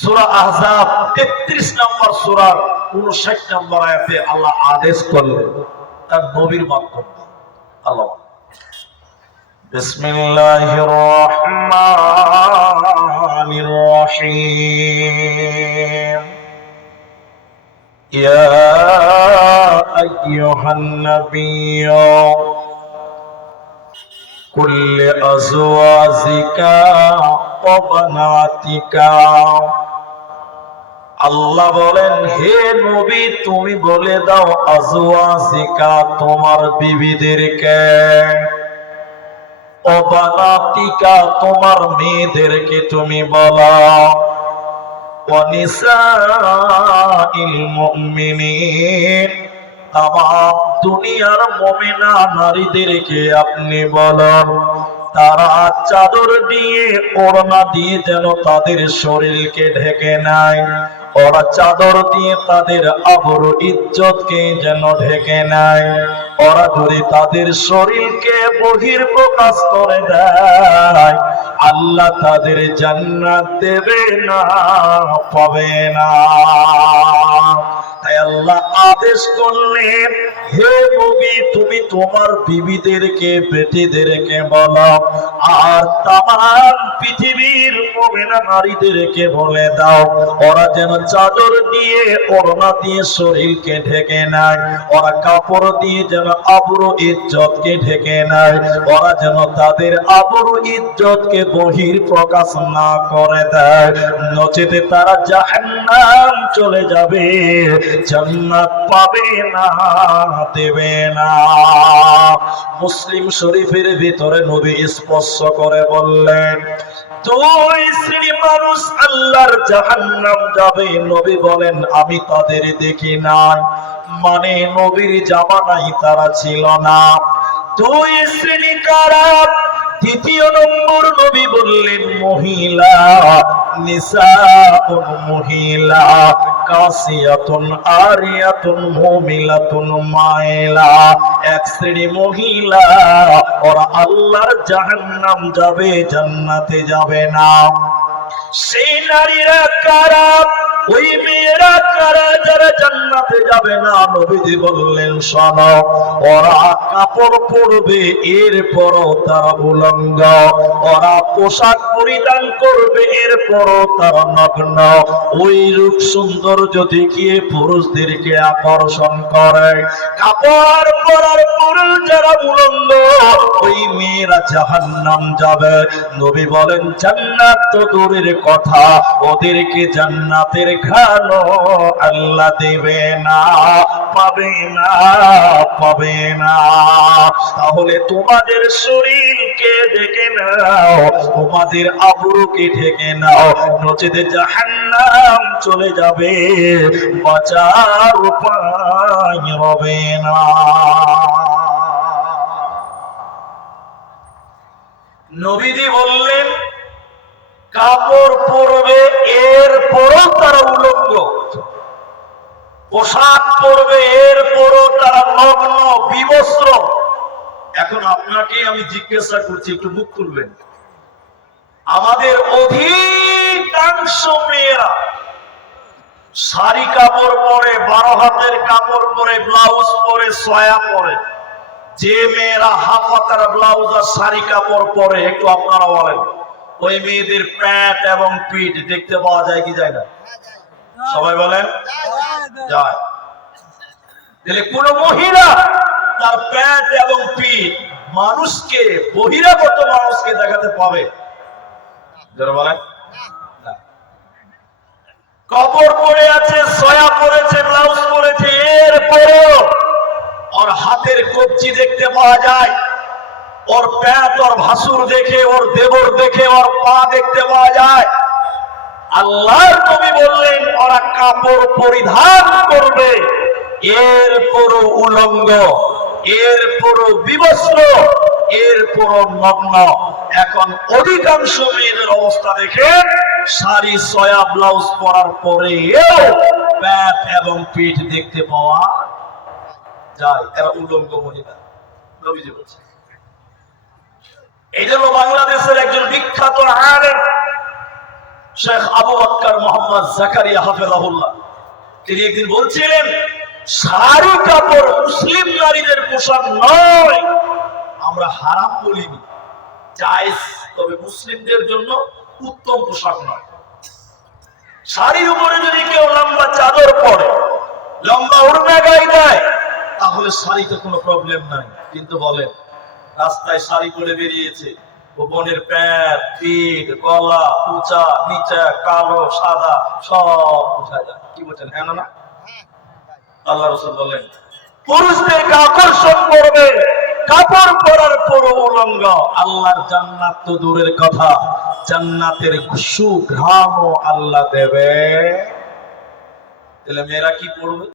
সূরা আহজাব 33 নম্বর সূরার 59 নম্বর আয়াতে আল্লাহ আদেশ করলেন তার নবীর মাধ্যমে। আল্লাহ বিসমিল্লাহির রহমানির রহিম ইয়া আইয়ুহান নাবিয়্যু কুল্লি আজওয়াজিকা ওয়া বানাতিকা। আল্লাহ বলেন, হে নবী তুমি বলে দাও আজওয়াজিকা তোমার বিবিদেরকে, ও বানাতিকা তোমার মেয়েদেরকে তুমি বলো, ওয়া নিসাইল মুমিনিন তামাম দুনিয়ার মুমিনা নারীদেরকে আপনি বলেন তারা চাদর দিয়ে ওড়না দিয়ে যেন তাদের শরীরকে ঢেকে নেয়, ওরা চাদর দিয়ে তাদের আবরু ইজ্জতকে যেন ঢেকে নেয়। ওরা যদি তাদের শরীরকে বহির প্রকাশ করে দেয় আল্লাহ তাদের জান্নাত দেবে না, পাবে না। তাই আল্লাহ আদেশ করলেন, হে নবী তুমি তোমার বিবিদেরকে বেটিদেরকে বলো আর তামাম পৃথিবীর মুমিনা নারীদেরকে বলে দাও ওরা যেন চাদর দিয়ে ওড়না দিয়ে শরীরকে ঢেকে নেয়, ওরা কাপড় দিয়ে যেন আবরু ইজ্জতকে ঢেকে নেয়, ওরা যেন তাদের আবরু ইজ্জতকে বহির প্রকাশ না করে দেয়, নচেতে তারা জাহান্নাম চলে যাবে, জান্নাত পাবে না, দেবে না। মুসলিম শরীফের ভিতরে নবী স্পষ্ট করে বললেন, দুই শ্রেণী মানুষ আল্লাহর জাহান্নাম যাবে। নবী বলেন আমি তাদের দেখি নাই, মানে নবীর জামানায় তারা ছিল না। দুই শ্রেণী কারা? দ্বিতীয় নম্বর নবী বললেন মহিলা, নিসাউন মহিলা, কাসিয়াতুন আরিয়াতুন মুমিলাতুন মাইলা। এক শ্রেণী মহিলা ওরা আল্লাহর জাহান্নাম যাবে, জান্নাতে যাবে না। সেই নারীরা কারা? ওই মেয়েরা কারা যারা জান্নাতে যাবে না? নবীজি বললেন শোনো, ওরা কাপড় পরবে এরপরও তারা উলঙ্গ, ওরা পোশাক পরিধান করবে এরপরও তারা নগ্ন। ওই রূপ সৌন্দর্য দেখিয়ে পুরুষদেরকে আকর্ষণ করে। কাপড় পরার পুরুষ যারা উলঙ্গ ওই মেয়েরা জাহান্নাম যাবে। নবী বলেন জান্নাত তো দূরের কথা, ওদেরকে জান্নাতের ঘ্রাণও আল্লাহ দেবে না, পাবে না, পাবে না। তাহলে তোমাদের শরীরকে ঢেকে নাও, তোমাদের আবরুকে ঢেকে নাও, নচেতে জাহান্নাম চলে যাবে, বাঁচার উপায় হবে না। নবীজি বললেন কাপড় পরবে এরপরও তারা উলঙ্গ, পোশাক পরবে এরপরও তারা নগ্ন বিবস্ত্র। এখন আপনাকে আমি জিজ্ঞাসা করছি, একটু মুখ খুলবেন। আমাদের অধিকাংশ মেয়েরা শাড়ি কাপড় পরে, 12 হাতের কাপড় পরে, ব্লাউজ পরে, সয়া পরে। যে মেয়েরা হাফ হাতার ব্লাউজ আর শাড়ি কাপড় পরে, একটু আপনারা বলেন ওই মেয়েদের প্যান্ট এবং পিঠ দেখতে পাওয়া যায় কি যায় না? সবাই বলেন যায়। তাহলে কোন মহিলা তার প্যান্ট এবং পিঠ মানুষকে, বহিরাগত মানুষকে দেখাতে পাবে? যারা বলেন কাপড় পরে আছে, সয়া পরেছে, ব্লাউজ পরেছে, এরপরও ওর হাতের কবজি দেখতে পাওয়া যায়, ওর প্যাট, ওর ভাসুর দেখে, ওর দেবর দেখে, ওর পা দেখতে পাওয়া যায়। আল্লাহর নবী বললেন ওরা কাপড় পরিধান করবে এরপরও উলঙ্গ, এরপরও বিবস্ত্র, এরপরও নগ্ন। এখন অধিকাংশ মেয়েদের অবস্থা দেখে শাড়ি সয়া ব্লাউজ পরার পরেও প্যাট এবং পিঠ দেখতে পাওয়া যায়, এরা উলঙ্গ মহিলা। নবীজি বলছেন। এই জন্য বাংলাদেশের একজন বিখ্যাত আলেম শেখ আবু বকর মোহাম্মদ জাকারিয়া হাফেজাহুল্লাহ তিনি একদিন বলছিলেন, শাড়ি কাপড় মুসলিম নারীদের পোশাক নয়। আমরা হারাম বলিনি, জায়েজ, তবে মুসলিমদের জন্য উত্তম পোশাক নয়। শাড়ির উপরে যদি কেউ লম্বা চাদর পরে, লম্বা ওড়না গায়ে দেয়, তাহলে শাড়িতে কোনো প্রবলেম নাই। কিন্তু বলেন, রাস্তায় শাড়ি পরে বেরিয়েছে, ও বোনের প্যান্ট, পিঠ, গলা, উঁচা নিচা, কালো সাদা সব বোঝা যায়। কি বলছেন? হ্যাঁ না? আল্লাহ রাসূল বলেন, পুরুষদেরকে আকর্ষণ করবে কাপড় পরার পরও উলঙ্গ। আল্লাহর জান্নাত তো দূরের কথা, জান্নাতের সুঘ্রাণও আল্লাহ দেবে। তাহলে মেয়েরা কি পড়বে?